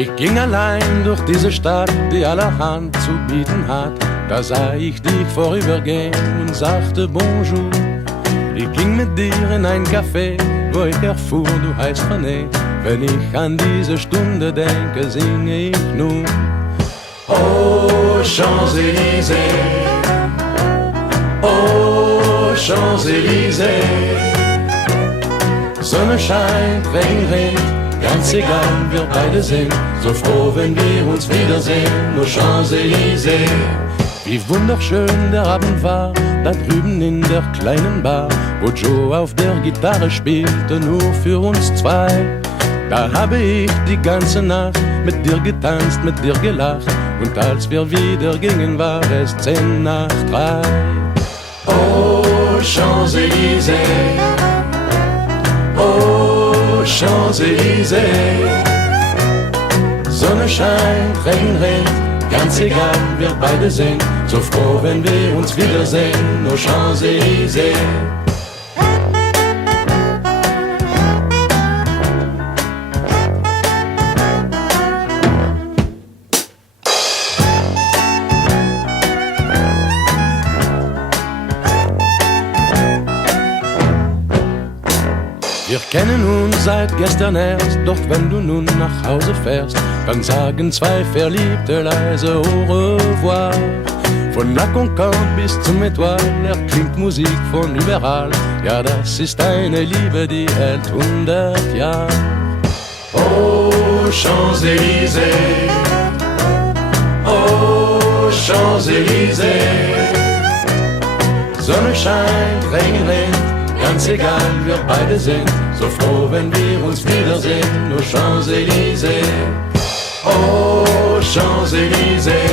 Ich ging allein durch diese Stadt, die allerhand zu bieten hat. Da sah ich dich vorübergehen und sagte Bonjour. Ich ging mit dir in ein Café, wo ich erfuhr, du heißt René. Wenn ich an diese Stunde denke, singe ich nun: Oh, Champs-Élysées, oh, Champs-Élysées. Sonne scheint, Regen regnet, ganz egal, wir beide sind so froh, wenn wir uns wiedersehen, nur Champs-Élysées. Wie wunderschön der Abend war, da drüben in der kleinen Bar, wo Joe auf der Gitarre spielte, nur für uns zwei. Da habe ich die ganze Nacht mit dir getanzt, mit dir gelacht, und als wir wieder gingen, war es 2:10. Oh, Champs-Élysées, oh, Champs-Élysées. Sonne scheint, Regen regnet, ganz egal, wir beide sind so froh, wenn wir uns wiedersehen, nur Champs-Élysées. Wir kennen uns seit gestern erst, doch wenn du nun nach Hause fährst, dann sagen zwei Verliebte leise au revoir. Von La Concorde bis zum Etoile erklingt Musik von überall. Ja, das ist eine Liebe, die hält 100 Jahre. Oh, Champs-Élysées, oh, Champs-Élysées. Sonne scheint, Regen regnet, ganz egal, wir beide sind so froh, wenn wir uns wiedersehen, nur Champs-Élysées. Oh, Champs-Élysées,